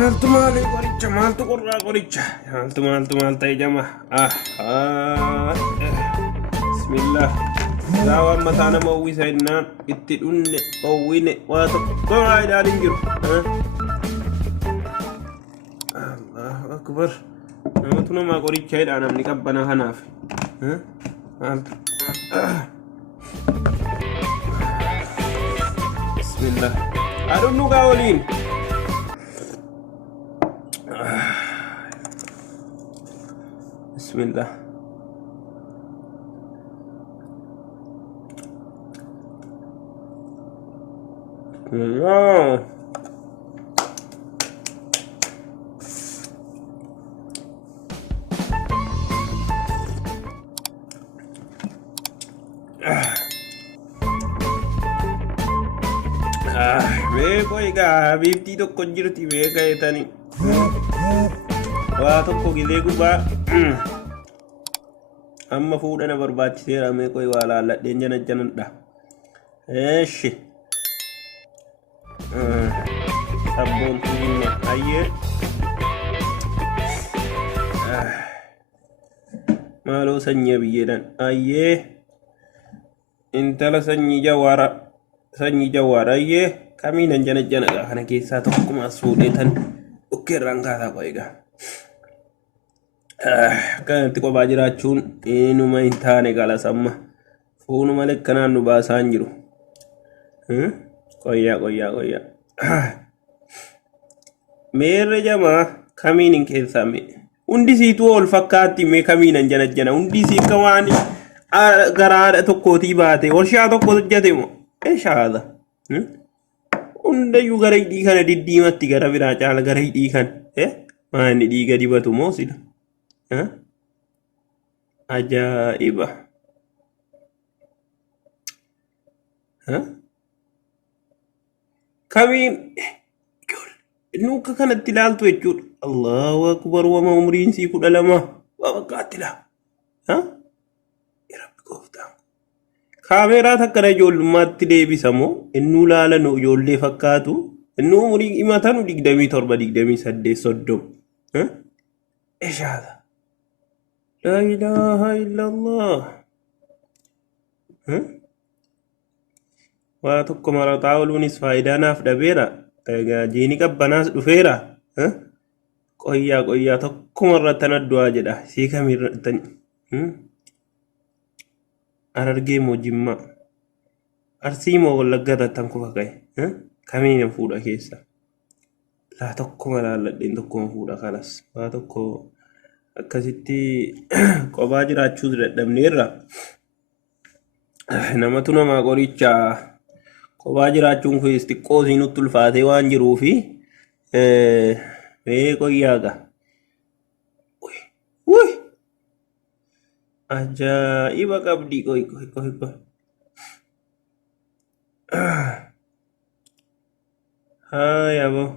Maltu qoricha maaltu qorraa qoricha maaltu ta'e jama bismillah daawwan mataa nama uwwisa innaan itti dhunne owwine waa tokko raayidhaan hin jiru Allahu akbar namatu namaa qoricha jedhaa namni qabbana kanaaf maaltu bismillah adunnu gaa waliin Bismillah. Allah. Beko ika bifti tokko jirti beka etani. Waa tokko gilee gubaa amma fuudhana barbaachiseera mee koy waa laalladheen janajanadha eeshi sabboon tuunne ayyee maaloo sanyii biyyeedhan ayyee intala sanyii jawaara ayyee kamiinan janajanaga kana keessaa tokkumaas fuudheetan dhukkeerraan kaasaa qoyga kanatti qophaa jiraachuun inuma hin taane galasamma fuunu malee kanaan nu baasaan jiru qoyyaa meerre jamaa kamiin hin keessaa mee hundi siituu ol fakkaatti mee kamiinan janajana hundi sii akka waan garaadha tokkootii baate warshaa tokko hojjate moo shaada hundayyuu gara hidhii kana diddiimatti gara biraa caala gara hidhii kana maanni dhiiga dibatu moo sila ajaa'iba kamiin nuka kanatti ilaaltu jechuudha Allahu akbar wama umriin sii 12 waa bakkaatti laa rabbi gooftaan kaameeraa takkana ijoollummaatti deebisa moo innuu laalanu ijoollee fakkaatu innuu umurii himatanu 27 28 30 ishaada لا إله إلا الله واتوكم على تعاولونيس فايدانا في دبيرا جيني كبناس دفيرا قويا توكم مرة تندوا جدا سيكا مرة أررجي موجمع أرسيمو ولقاتا تنكو فكاي كمين فودا كيسا لا توكم على الدين توكم فودا خلاص واتوكو akkasitti qophaa jiraachuu dadhabneerra namatu namaa qoricha qophaa jiraachuun kun xiqqoo siinutti ulfaatee waan jiruufi mee qoyyaaga ajaa'iba qabdi qoy haa yaaboo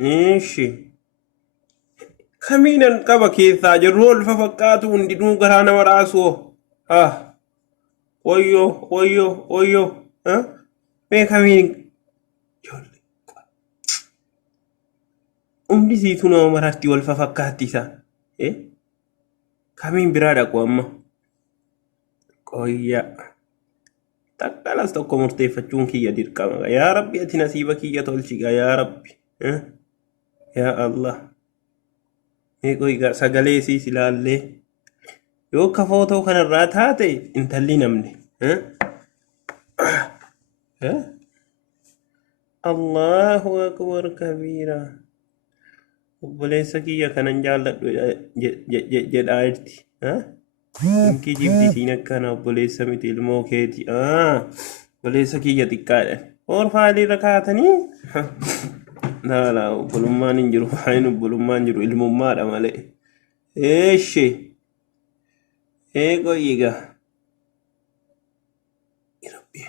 Ishi kamiinan qaba keessaa jirru ol fakkaatu hundinuu garaa nama raasuu wayyo mee kamiin hundi siitu nama maraatti wal fakkaatti isaa kamiin biraa dhaqu amma qoyyaa takkalas tokko murteeffachuun kiyya dirqama yaa rabbi ati nasiiba kiyya tolchiga yaa rabbi Ya Allah. Eko iga sagalee siis ilaallee yoo akka footoo kanarraa taate intalli namne Allahu akbar kabiira obboleessa kiyya kanan jaalladhu jedhaa jirti inkii jibdi siin akkana obboleessa miti ilmoo keeti obboleessa kiyya xiqqaadha oorfaalirra kaatanii لا بلومان ينجرو حين بلومان ينجرو الممار مالي ايش ايغو ييغا يا ربي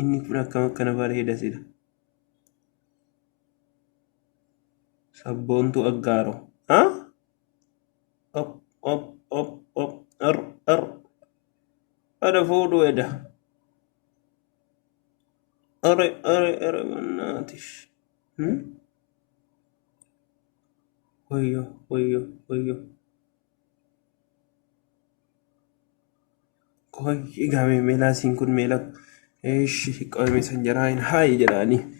اني كنا كما بارهدا سيدا sabboontu aggaaro ها أب أب أب أب أر أنا فوق وده أري مناتش ويو كوي قامي ميلا سينكون ميلا إيش قوي مسنجراين هاي جراني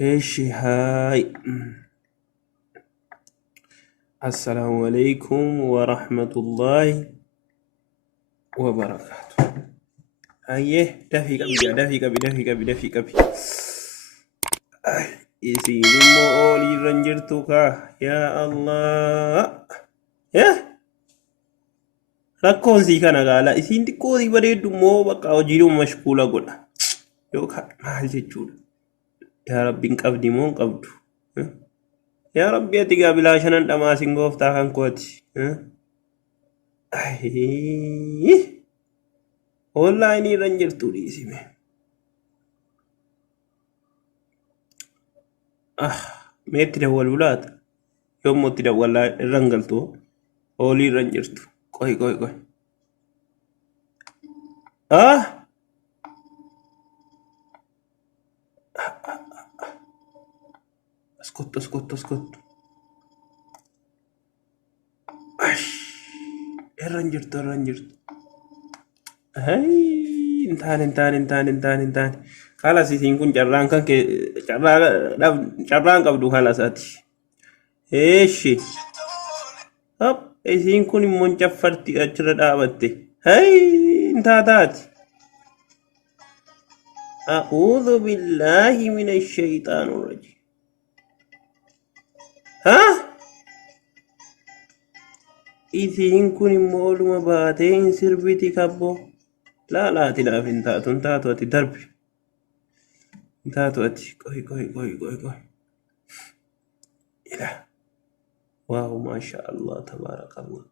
إيش هاي السلام عليكم ورحمة الله وبركاته. أيه دفي كبي إسي نمو أولي رنجرتوكا يا الله يا rakkoon sii kana gaala isiin xiqqoo sii bareeddu immoo bakka hojiidhuma mashkuula godha yookaan maal jechuudha yaa rabbiin qabdi moo hin qabdu yaa rabbi ati gaabilaa shanan dhamaasin gooftaa kan kooti onlaayinii irran jirtu dhiisime meetti dawwaluu laata yommuu itti dawwalaa irran galtu oolii irran jirtu Koi. Ascolto. Erran jirtu. Hai, intaan. Kalas isiin kun carraan kan kee carraan qabdu kalasati. Eeshi. Hop. Isiin kun immoo caffarti achirra dhaabatte. Hai intaataati. A'uudhu billaahi mina shayxaanir rajiim. Isiin kun immoo oluma baatee hin sirbiti kabboo. Laalaati laaf hin taatu ati darbi. Hin taatu ati qoi. Ila. Wow, mashallah, tabarakallah.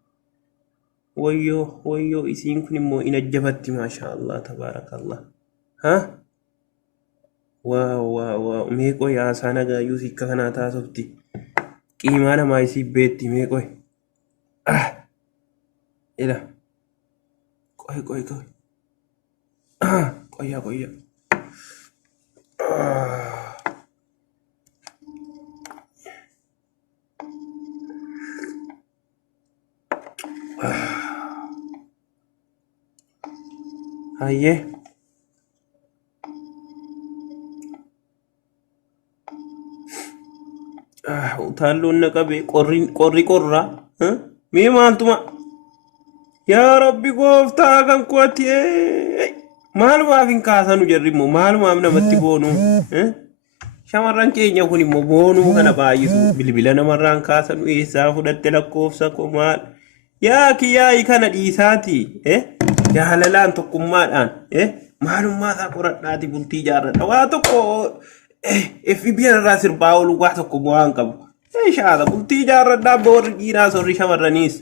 Wayyo, isiin kun immoo inajjabatti, mashallah, tabarakallah. Wow, meeqoo yaasaa nagaayyuu sikka kanaa taasofti. Qiimaa namaa isii beetti meeqoo. Ila. Qoi. Qoyya. Aye. Utaalloon naqabe qorra. Mee maaltuma yaa rabbi gooftaa kan kooti maalumaaf hin kaasanu jarri immoo maalumaaf namatti boonu shamarran keenya kun immoo boonuu kana baay'isu bilbila namarraan kaasanu eessaa fudhatte lakkoofsa koo maal yaa kiyyaa'ii kana dhiisaati jaalalaan tokkummaadhaan maalummaa isaa qoradhaati bultii jaarradha waa tokko FB irraa sirbaa oolu waa tokko bu'aan qabu shaala bultii jaarradhaa boorri dhiiraa sorri shamarraniis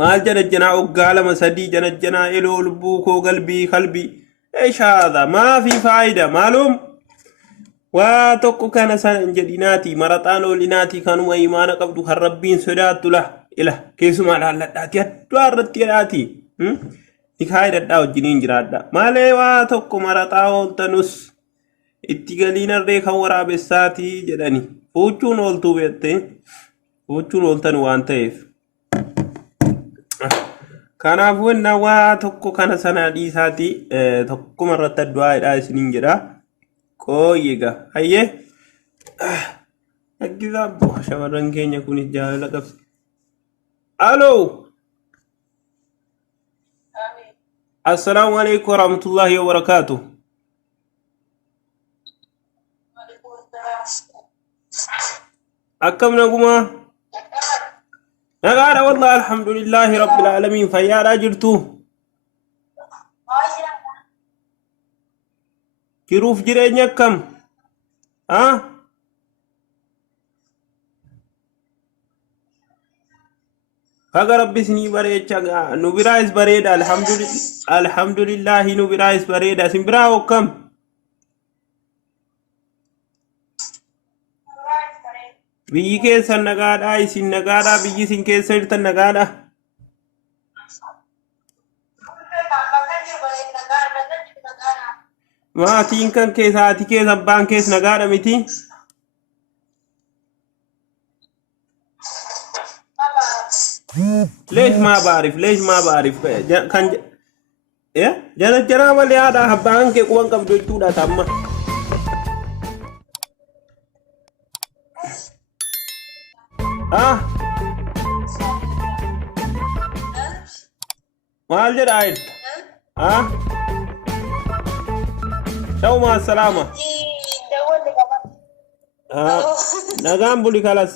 maal janajanaa oggaa lama sadii janajanaa eloo lubbuu koo galbii qalbii shaala maafi faayida maalum waa tokko kana san jedhinaati maraxaan oolinaati kanuma imaana qabdu kan rabbiin sodaattu ila keessumaa laalladhaati addaa irratti jedhaati nikaa hidhadhaa wajjiniin jiraadha malee waa tokko maraxaa ooltanus itti galiinarree kan waraabessaati jedhani fuuchuun ooltuu beette fuuchuun ooltan waan ta'eef kanaafuu inni waa tokko kana sana dhiisaati tokkuma irratti addaa hidhaa isiniin jedha Koyega, haye. Agizabbo, shamarran keenya kun jaalala qabdi. Allo. Assalamu alaikum warahmatullahi wabarakatuh. Akkam naguma? Nagaadha wallahi alhamdulillahi rabbil alamin fayyaadhaa jirtu. Kiruuf jireenya akkam? Haga rabbis ni bareecha nu biraas bareeda alhamdulillah nu biraas bareeda sin biraa akkam? biyyi keessan nagaadhaa isin nagaadhaa biyyi isin keessa jirtan nagaadhaa. Maatiin kan keessa haati keessa abbaan keessa nagaadha miti. Leesh maa baariif kan janajanaa malee haadha abbaan kee quban qabdu jechuudha tamma. Maal jedhaa jirta? Ciao ma salama. Nagaan buli kalas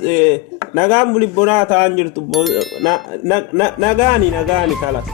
nagaan buli bonaa ta'an jirtu nagaani kalas.